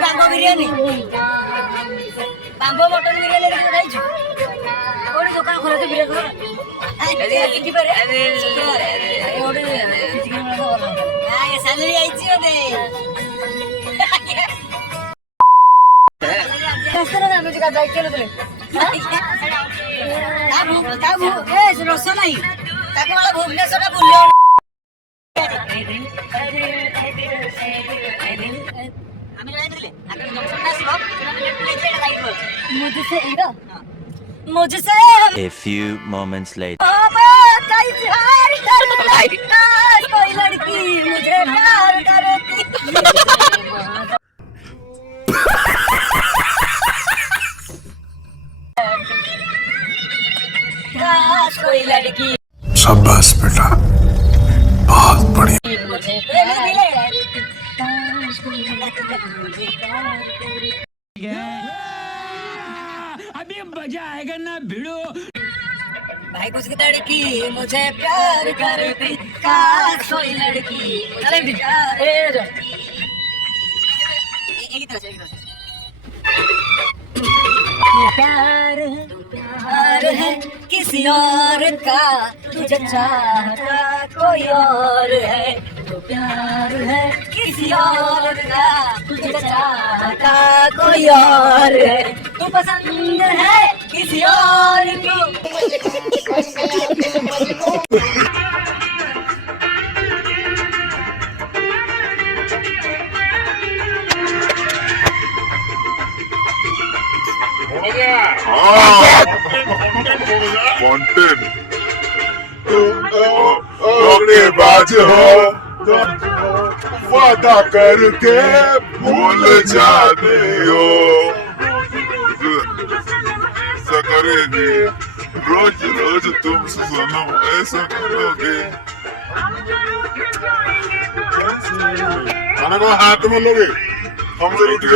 बांबो biryani बांबो mutton biryani खाइछु कोडी दुकान खोले तो बिरयानी की बारे अरे ओडे चिकन बना ये सैलरी आइछि ओदे कसरा ना मुझे का बाइक चलो तले काबू ए रस नाही ताके वाला भुवनेश्वर बुल्लो मुझसे A few moments later. कोई लड़की मुझे प्यार करती कोई लड़की शाबाश बेटा बहुत बढ़िया मुझे अभी मजा आएगा ना भिड़ो भाई कुछ की लड़की मुझे प्यार करती काश कोई लड़की मुझे प्यार एक तरह से प्यार है किसी और का तुझे चाहता कोई और है तो प्यार है किसी और का तुझे चाहता कोई और है तू पसंद है किसी और को कंटेंट धोखेबाज हो वादा करके भूल जाते हो ऐसा करेंगे रोज रोज तुम सुनो ऐसा करोगे खाना को हाथ में लोगे हमसे रोटी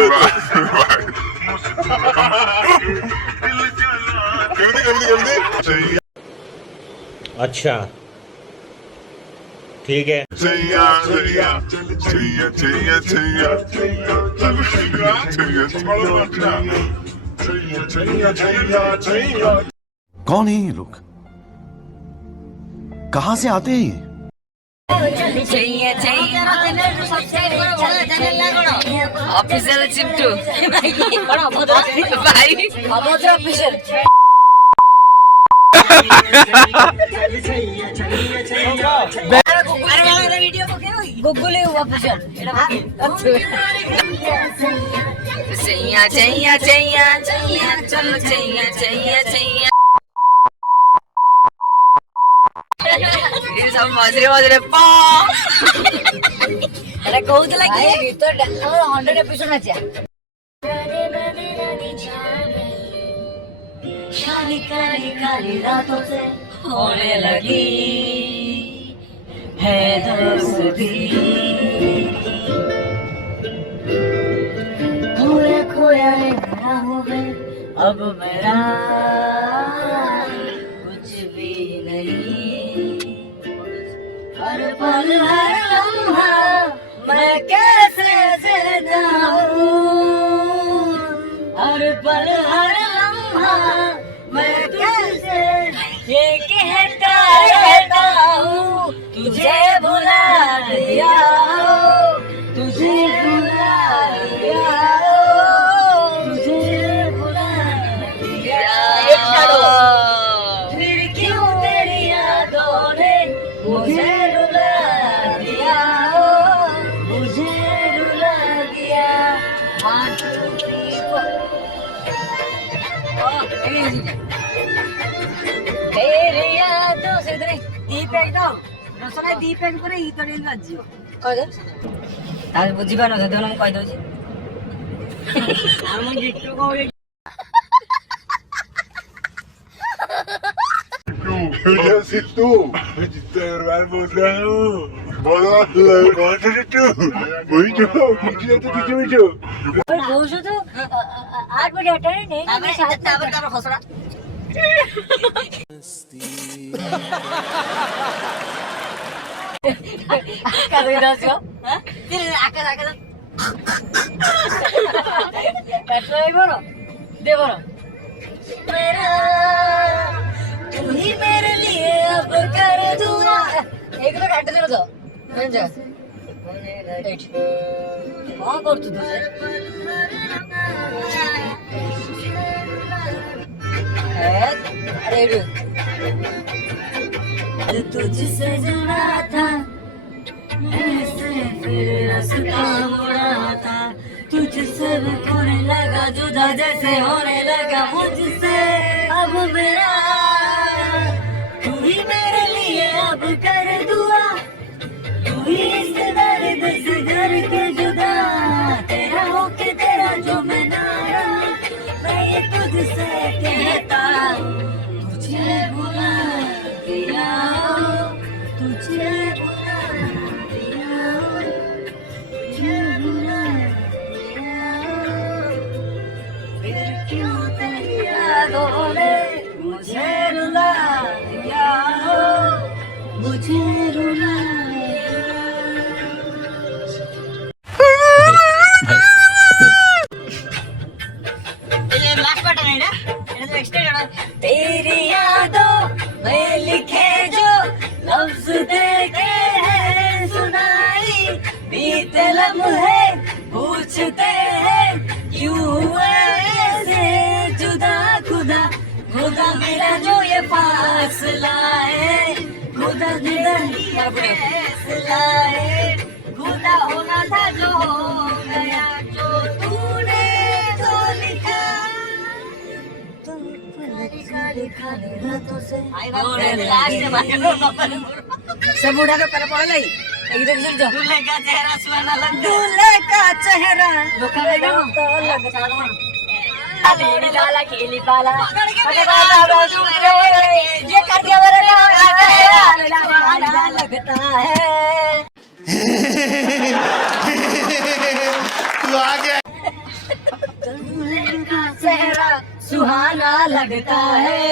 अच्छा ठीक है छैया छैया छैया छैया छैया कौन है ये लोग कहाँ से आते हैं ऑफिशियल चिंटू भाई अभद्र ऑफिशियल गुगुले ऑफिशियल छैया छैया छैया छैया चलो छैया छैया छैया ये सब मजरे मजरे पा अरे कहूतला कि गीत 100 एपिसोड আছে काली काली काली रातों से होने लगी है दोस्ती खोया खोया है राहों में अब मेरा कुछ भी नहीं हर पल हर लम्हा मैं कैसे जिंदा हूँ हर पल हर लम्हा मैं कैसे ये कहता रहता हूँ तुझे भुला दिया तुझे भुला दिया तुझे भुला दिया फिर क्यों तेरी यादों ने मुझे रुला दिया मुझे रुला दिया 1 2 3 4 तेरे यादों से दीप एकदम रसना दीप एक करे ई तडे लाजियो कह दे तार बुझी पानो से दोनों कह दउची हम गिट्टू को ये सिद्धू मैं जितने बार बोल रहा हूँ बोला कौन सा सिद्धू वही जो पीछे तो पीछे पर वो तो 8 बजे हटा नहीं मैं साथ ताबर का खसरा Akan dosyo, ha? Sini akan. Try करो, दे करो। मेरा तू ही मेरे लिए अब कर दूंगा। एक तो काट दे तो, बन जा। कौन कर तू तुझे? अरे तुझसे जुड़ा था ऐसे फिर रास्ता मुड़ा था तुझसे होने लगा जुदा जैसे होने लगा मुझसे अब मेरा तू ही मेरे लिए अब कर दुआ तू ही इस दर्द से डर के जुदा तेरा होके तेरा जो मैं ना रहा मैं ये तुझसे कहता तुझे भुला दिया तुझे भुला दिया तुझे भुला दिया फिर क्यों तेरी यादों ने मुझे रुला दिया मुझे रुला तेरी यादों में लिखे जो लफ्ज देखे हैं सुनाई बीते लम्हे पूछते हैं क्यों हुए ऐसे जुदा खुदा खुदा मेरा जो ये फासला है खुदा मेरा ये फैसला है खुदा होना था जो हो गया जो तूने तो लिखा सब उड़ा तो कर पड़ा नहीं एकदम से जो दूल्हे का चेहरा सुहाना लग दूल्हे का चेहरा धोखा देगा तो लग जाना खेली लाला खेली बाला ये कर दिया मेरे लगता है तू आ गया चेहरा सुहाना लगता है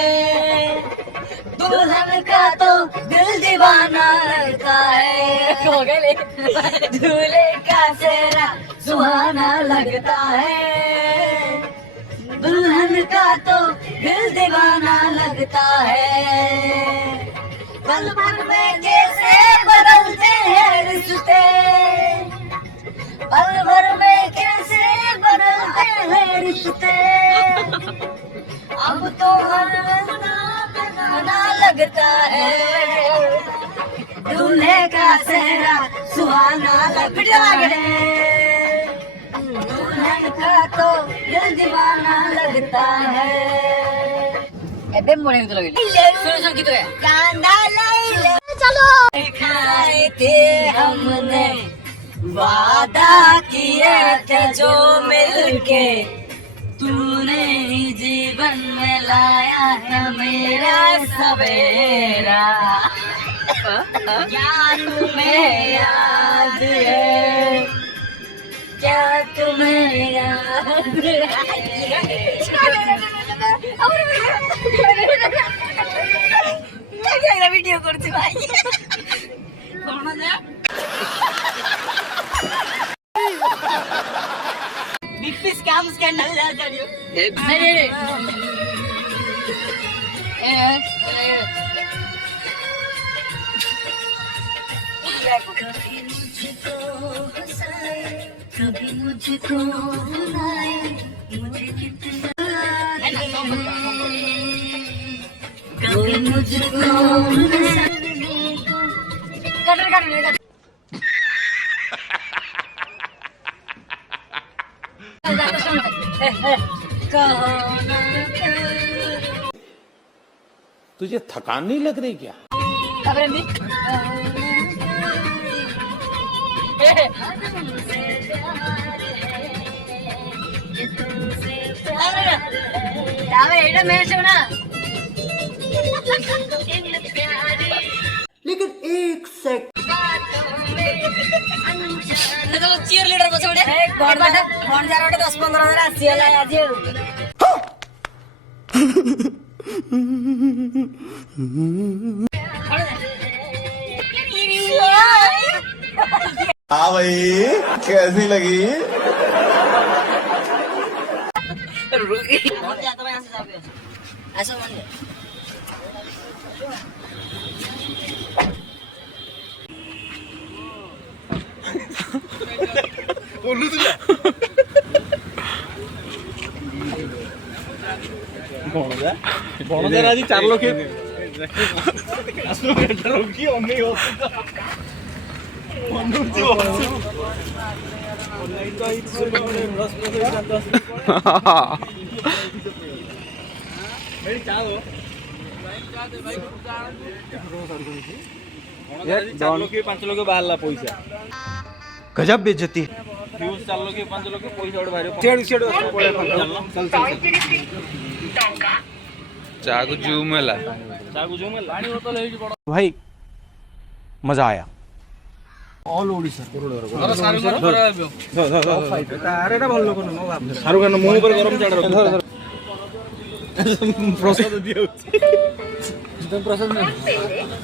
दुल्हन का तो दिल दीवाना लगता है दूल्हे का चेहरा सुहाना लगता है दुल्हन का तो दिल दीवाना लगता है पल भर में कैसे बदलते हैं रिश्ते पल भर में कैसे बदलते हैं रिश्ते अब तो हर गाना लगता है दूल्हे का चेहरा सुहाना लगता है दुल्हन का तो दिल दीवाना लगता है एबे मोरे तो लगे सुनो सुनो की तो है कांदा लाइले चलो खाए थे हमने वादा किए थे जो मिलके तूने ही जीवन में लाया है मेरा सवेरा क्या तुम्हें याद है क्या तुम्हें याद है वीडियो करती भाई बिग स्कैम स्कैंडल कभी मुझको रुलाए मुझे कितना कभी मुझको तुझे थकान नहीं लग रही क्या? लेकिन एक सेकंड चीयर लीडर बस कौन बाटा कौन जा रहा 10-15 हजार आसी वाला आज हाँ भाई कैसी लगी ऐसा मान ले ଆଜି 4 ଲକ୍ଷ ପାଞ୍ଚ ଲକ୍ଷ ବାହାରିଲା ପଇସା गजब बेइज्जती 4 ଲକ୍ଷ 5 ଲକ୍ଷ ପଇସା ଗୋଟେ ବାହାରିବ चाकू जूम ହେଲା ଚାକୁ ଯୋଉ ଲାଣି ବୋତଲ ହେଇଛି ବଡ भाई मजा आया ଶାହରୁଖ ଖାନ ମୁହଁ ଉପରେ ଗରମ ଚାଡ ରଖ ପ୍ରସାଦ ଦିଆଉଛି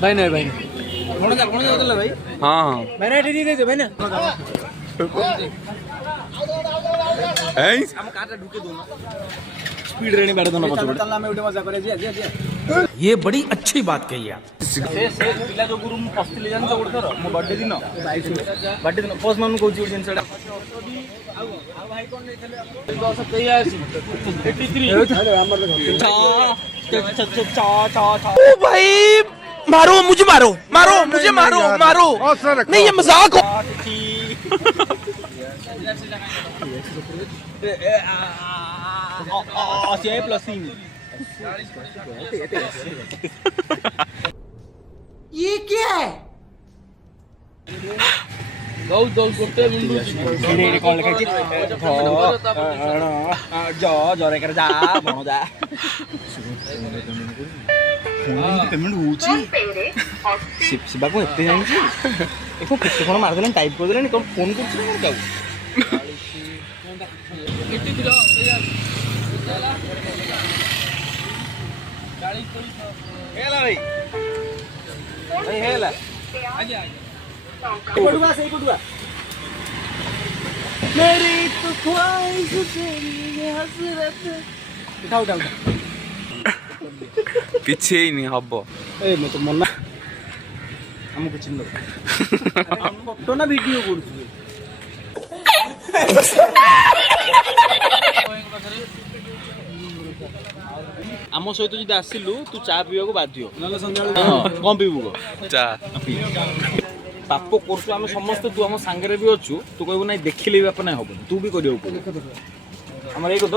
भाई नहीं भाई କଣ ଯା ଦେଲେ ଭାଇ हाँ हाँ भाई ना दे दे भाई ना ଆମ କାରଟା ଢୁକେ ଦଉନ ସ୍ପିଡ ରେ ବାଡ ଦନ ପଛ ପଟେ ଆମେ ଗୋଟେ ମଜା करे ये बड़ी अच्छी बात कही आप ସେ ପିଲା ଯୋଉ ଗୁରୁ ମୁଁ ପସ୍ତିଲି ଜାଣିଛ ଗୋଟେ ଥର ମୋ ବର୍ଥଡେ ଦିନ ପୋଷ୍ଟ ମାନଙ୍କୁ କହୁଛି ଗୋଟେ ଜିନିଷଟା ଭାଇ କଣ ନେଇଥିଲେ 10 ओ भाई मारो मुझे मारो मारो मुझे मारो मारो नहीं ये मजाक हो ये क्या है पेमेंट होची शिवा को एते जानि छी एको केते कोन मार देलन टाइप कर देलन कोन फोन करछ ना काऊ हेला भाई भाई हेला आजा पडुआ सही पडुआ मेरी तो ख्वाहिश तेरी हसरत उठा उठा उठा କିଛି ହେଇନି ହବ ए मैं तो मना हमको चिन्ह फोटो ना वीडियो କରୁଛୁ ଆମ ସହିତ ଯଦି ଆସିଲୁ ତୁ ଚା ପିଇବାକୁ ବାଧ୍ୟ ନହେଲେ ସନ୍ଧ୍ୟାବେଳେ କଣ ପିଇବୁ କହ ଚା ପାପ କରୁଛୁ ଆମେ ସମସ୍ତେ ତୁ ଆମ ସାଙ୍ଗରେ ବି ଅଛୁ ତୁ କହିବୁ ନାଇଁ ଦେଖିଲେ ବି ବାପ ନାଇଁ ହବନି ତୁ ବି କରିବାକୁ ପଡ଼ିବ ଆମର ଏଇ ତ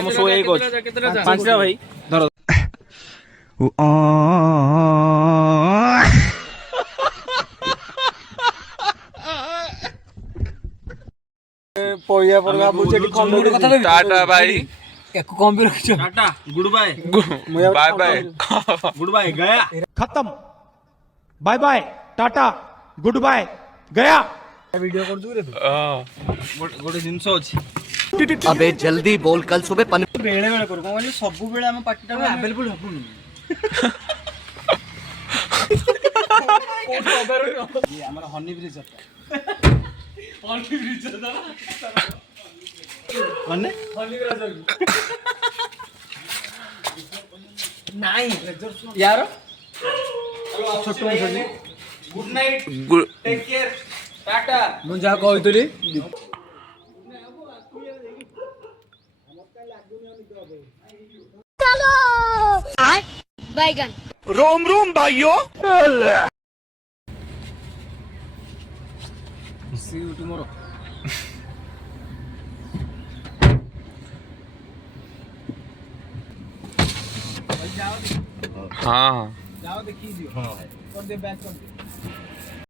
ଆମ ଶୋ ଏକ ଅଛି 5ଟା ଭାଇ ଧର ପଇଆ ପଡିବା ବୁଝେଟି ଖଣ୍ଡ କଥା टाटा भाई एक कॉम भी रखो tata goodbye bye bye goodbye गया खत्म bye bye tata goodbye गया वीडियो कर दू रे गोटे जिंस अछि अबे जल्दी बोल कल सुबह बेले बेले करू कोन सब बेले हम पार्टी टा अवेलेबल हबुन ये हमरा honey bridge honey bridge honey bridge नहीं यार छोटो good night take care tata मु जा कहतली बैगन रोम रोम भाइयों सी यू टुमारो हाँ जाओ देखिए दियो हां कर दे बैक कर दे